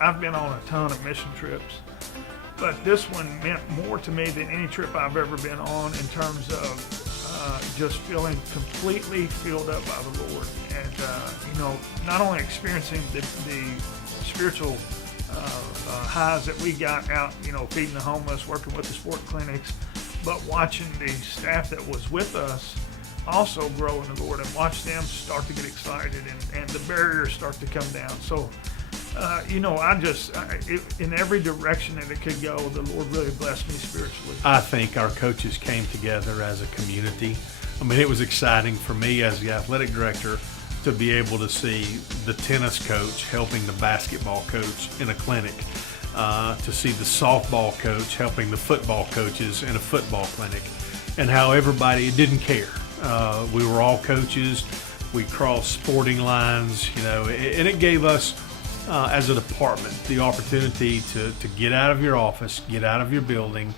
I've been on a ton of mission trips, but this one meant more to me than any trip I've ever been on in terms of just feeling completely filled up by the Lord, and not only experiencing the spiritual highs that we got out, feeding the homeless, working with the sport clinics, but watching the staff that was with us also grow in the Lord and watch them start to get excited and the barriers start to come down. So, in every direction that it could go, the Lord really blessed me spiritually. I think our coaches came together as a community. I mean, it was exciting for me as the athletic director to be able to see the tennis coach helping the basketball coach in a clinic, to see the softball coach helping the football coaches in a football clinic, and how everybody didn't care. We were all coaches. We crossed sporting lines, and it gave us, as a department, the opportunity to get out of your office, get out of your building,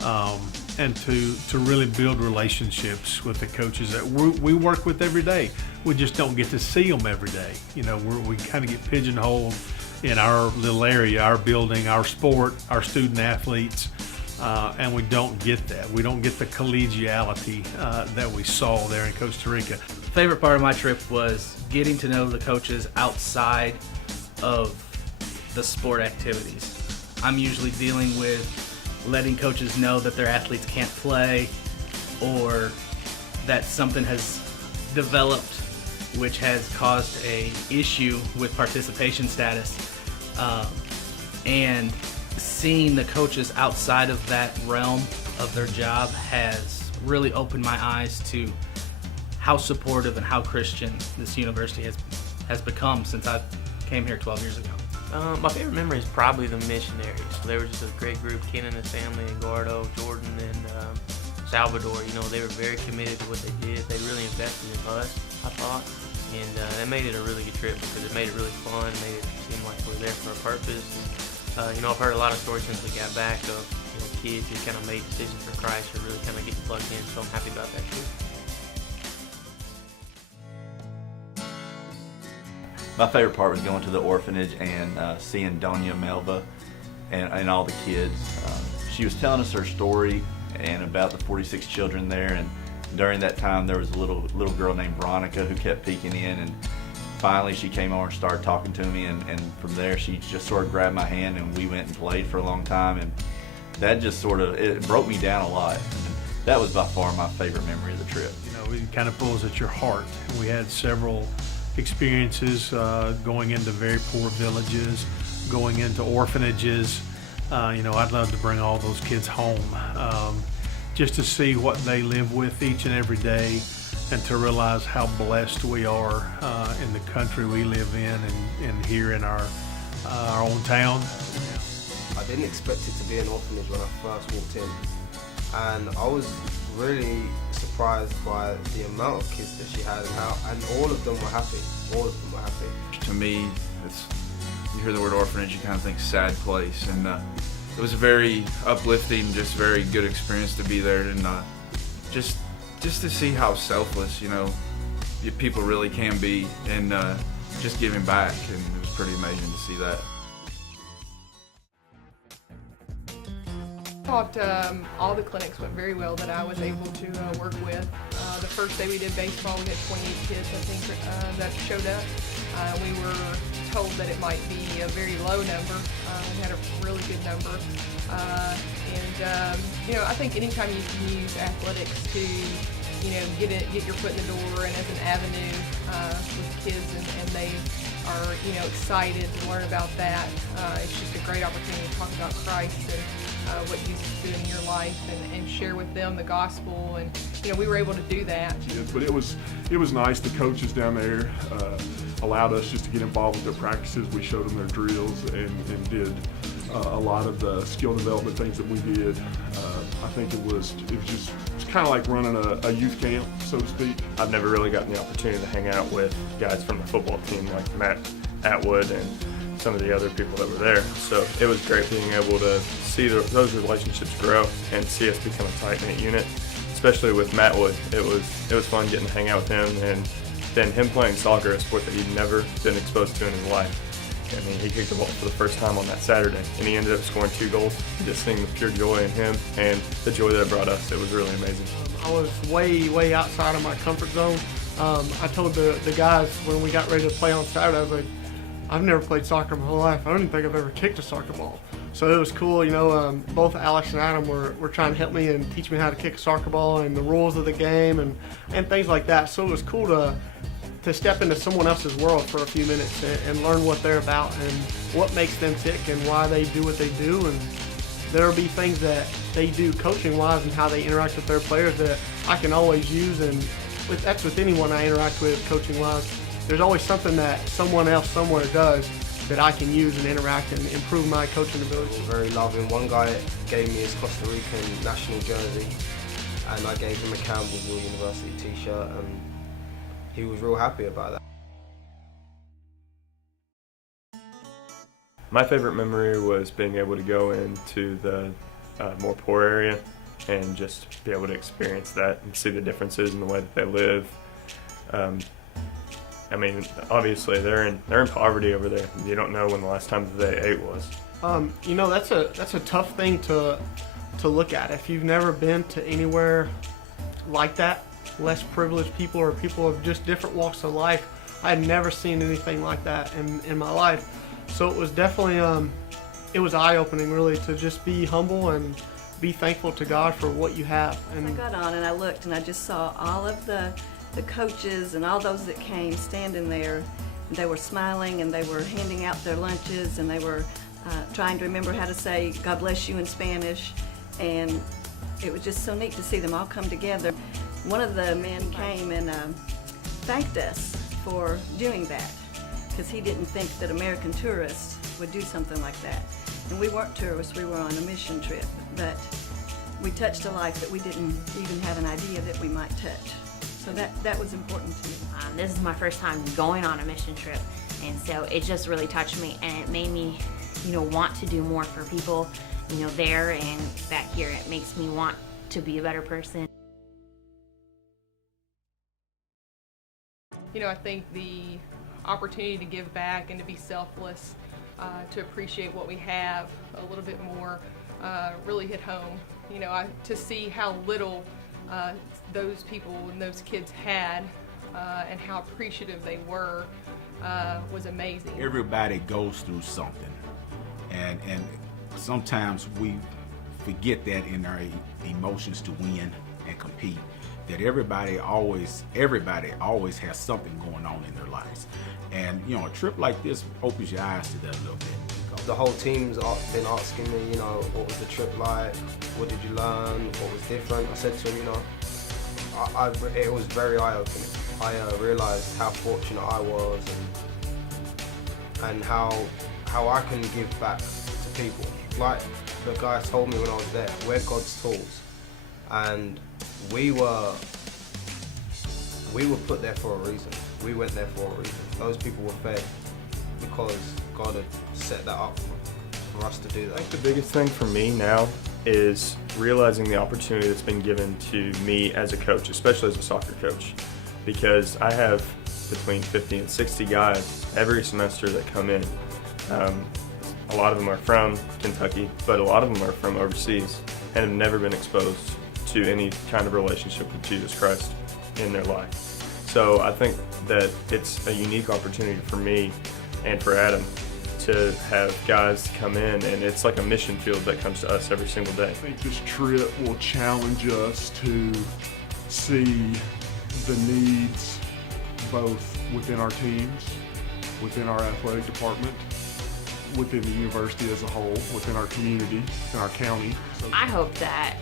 and to really build relationships with the coaches that we work with every day. We just don't get to see them every day. We kind of get pigeonholed in our little area, our building, our sport, our student athletes, and we don't get that. We don't get the collegiality that we saw there in Costa Rica. Favorite part of my trip was getting to know the coaches outside of the sport activities. I'm usually dealing with letting coaches know that their athletes can't play, or that something has developed which has caused a issue with participation status, and seeing the coaches outside of that realm of their job has really opened my eyes to how supportive and how Christian this university has become since I came here 12 years ago. My favorite memory is probably the missionaries. They were just a great group. Ken and his family, Eduardo, Jordan, and Salvador. They were very committed to what they did. They really invested in us, I thought, and that made it a really good trip because it made it really fun, made it seem like we were there for a purpose. And, I've heard a lot of stories since we got back of kids who kind of made decisions for Christ or really kind of getting plugged in. So I'm happy about that too. My favorite part was going to the orphanage and seeing Doña Melba and all the kids. She was telling us her story and about the 46 children there, and during that time there was a little girl named Veronica who kept peeking in, and finally she came over and started talking to me, and from there she just sort of grabbed my hand and we went and played for a long time, and that just it broke me down a lot. And that was by far my favorite memory of the trip. It kind of pulls at your heart. We had several experiences going into very poor villages, going into orphanages. I'd love to bring all those kids home, just to see what they live with each and every day, and to realize how blessed we are in the country we live in and here in our own town. I didn't expect it to be an orphanage when I first walked in, and I was really surprised by the amount of kids that she had and all of them were happy. All of them were happy. To me, you hear the word orphanage, you kind of think sad place, and it was a very uplifting, just very good experience to be there, and just to see how selfless people really can be, and just giving back, and it was pretty amazing to see that. Thought all the clinics went very well that I was able to work with. The first day we did baseball, we had 28 kids, I think, that showed up. We were told that it might be a very low number. We had a really good number. I think anytime you can use athletics to, get your foot in the door and as an avenue with kids, and they are, excited to learn about that. It's just a great opportunity to talk about Christ and what Jesus did in your life, and share with them the gospel, and we were able to do that. But it was nice. The coaches down there allowed us just to get involved with their practices. We showed them their drills and did a lot of the skill development things that we did. I think it was just kind of like running a youth camp, so to speak. I've never really gotten the opportunity to hang out with guys from the football team like Matt Atwood and some of the other people that were there. So it was great being able to see those relationships grow and see us become a tight-knit unit, especially with Matt Wood. It was fun getting to hang out with him, and then him playing soccer, a sport that he'd never been exposed to in his life. I mean, he kicked the ball for the first time on that Saturday, and he ended up scoring 2 goals. Just seeing the pure joy in him and the joy that it brought us, it was really amazing. I was way outside of my comfort zone. I told the guys when we got ready to play on Saturday, I was like, I've never played soccer my whole life. I don't even think I've ever kicked a soccer ball. So it was cool, both Alex and Adam were trying to help me and teach me how to kick a soccer ball and the rules of the game and things like that. So it was cool to step into someone else's world for a few minutes and learn what they're about and what makes them tick and why they do what they do. And there'll be things that they do coaching-wise and how they interact with their players that I can always use, and that's with anyone I interact with coaching-wise. There's always something that someone else somewhere does that I can use and interact and improve my coaching ability. Very loving. One guy gave me his Costa Rican national jersey, and I gave him a Campbellsville University t-shirt, and he was real happy about that. My favorite memory was being able to go into the more poor area and just be able to experience that and see the differences in the way that they live. I mean, obviously they're in poverty over there. You don't know when the last time that they ate was. That's a tough thing to look at. If you've never been to anywhere like that, less privileged people or people of just different walks of life, I had never seen anything like that in my life. So it was definitely it was eye-opening, really, to just be humble and be thankful to God for what you have. And I got on and I looked and I just saw all of the coaches and all those that came standing there. They were smiling and they were handing out their lunches and they were trying to remember how to say God bless you in Spanish, and it was just so neat to see them all come together. One of the men came and thanked us for doing that, because he didn't think that American tourists would do something like that. And we weren't tourists, we were on a mission trip, but we touched a life that we didn't even have an idea that we might touch. So that was important to me. This is my first time going on a mission trip, and so it just really touched me, and it made me, want to do more for people, there and back here. It makes me want to be a better person. I think the opportunity to give back and to be selfless, to appreciate what we have a little bit more, really hit home. To see how little those people and those kids had and how appreciative they were was amazing. Everybody goes through something, and sometimes we forget that in our emotions to win and compete, that everybody always has something going on in their lives. And a trip like this opens your eyes to that a little bit. The whole team's been asking me, what was the trip like? What did you learn? What was different? I said to them, it was very eye-opening. I realized how fortunate I was and how I can give back to people. Like the guy told me when I was there, we're God's tools, and we were put there for a reason. We went there for a reason. Those people were fed because God had set that up for us to do that. I think the biggest thing for me now is realizing the opportunity that's been given to me as a coach, especially as a soccer coach, because I have between 50 and 60 guys every semester that come in. A lot of them are from Kentucky, but a lot of them are from overseas and have never been exposed to any kind of relationship with Jesus Christ in their life. So I think that it's a unique opportunity for me and for Adam to have guys come in, and it's like a mission field that comes to us every single day. I think this trip will challenge us to see the needs both within our teams, within our athletic department, within the university as a whole, within our community, in our county. I hope that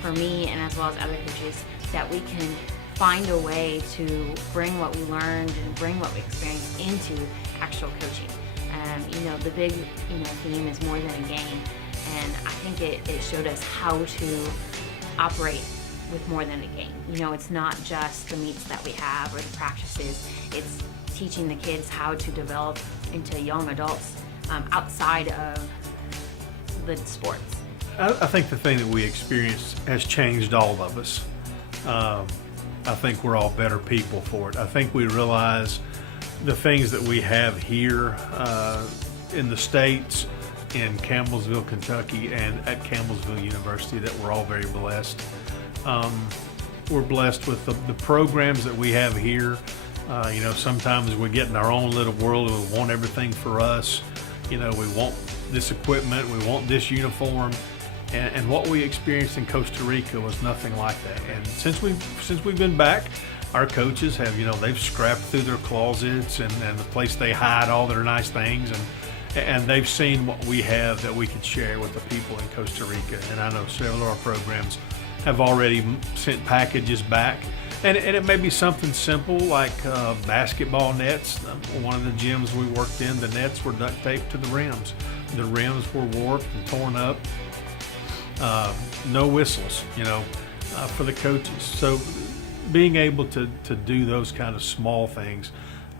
for me and as well as other coaches, that we can find a way to bring what we learned and bring what we experienced into actual coaching. The big theme is more than a game, and I think it showed us how to operate with more than a game. It's not just the meets that we have or the practices. It's teaching the kids how to develop into young adults outside of the sports. I think the thing that we experienced has changed all of us. I think we're all better people for it. I think we realize the things that we have here in the States, in Campbellsville, Kentucky, and at Campbellsville University that we're all very blessed. We're blessed with the programs that we have here. You know, sometimes we get in our own little world and we want everything for us. You know, we want this equipment, we want this uniform, and what we experienced in Costa Rica was nothing like that. And since we've been back, our coaches have, you know, they've scrapped through their closets and the place they hide all their nice things, and they've seen what we have that we could share with the people in Costa Rica. And I know several of our programs have already sent packages back. And it may be something simple like basketball nets. One of the gyms we worked in, the nets were duct taped to the rims. The rims were warped and torn up. No whistles, you know, for the coaches. So being able to do those kind of small things,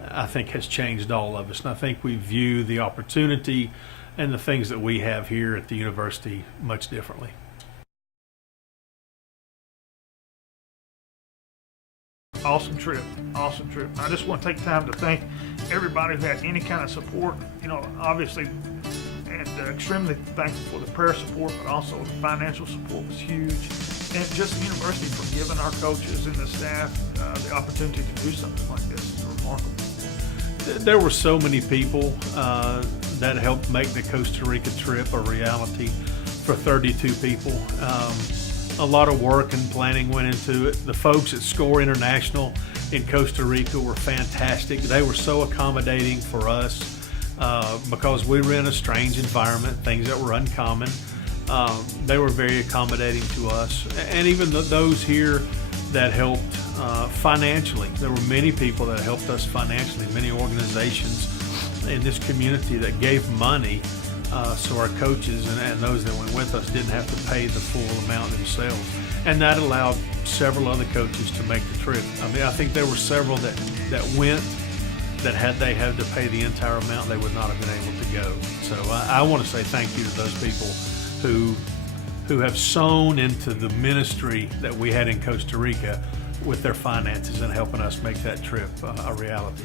I think has changed all of us. And I think we view the opportunity and the things that we have here at the university much differently. Awesome trip, awesome trip. I just want to take time to thank everybody who had any kind of support, you know, obviously, and extremely thankful for the prayer support, but also the financial support was huge. And just the university for giving our coaches and the staff the opportunity to do something like this is remarkable. There were so many people that helped make the Costa Rica trip a reality for 32 people. A lot of work and planning went into it. The folks at SCORE International in Costa Rica were fantastic. They were so accommodating for us because we were in a strange environment, things that were uncommon. They were very accommodating to us. And even those here that helped financially. There were many people that helped us financially, many organizations in this community that gave money so our coaches and those that went with us didn't have to pay the full amount themselves. And that allowed several other coaches to make the trip. I mean, I think there were several that went that had they had to pay the entire amount, they would not have been able to go. So I want to say thank you to those people who have sown into the ministry that we had in Costa Rica with their finances and helping us make that trip a reality.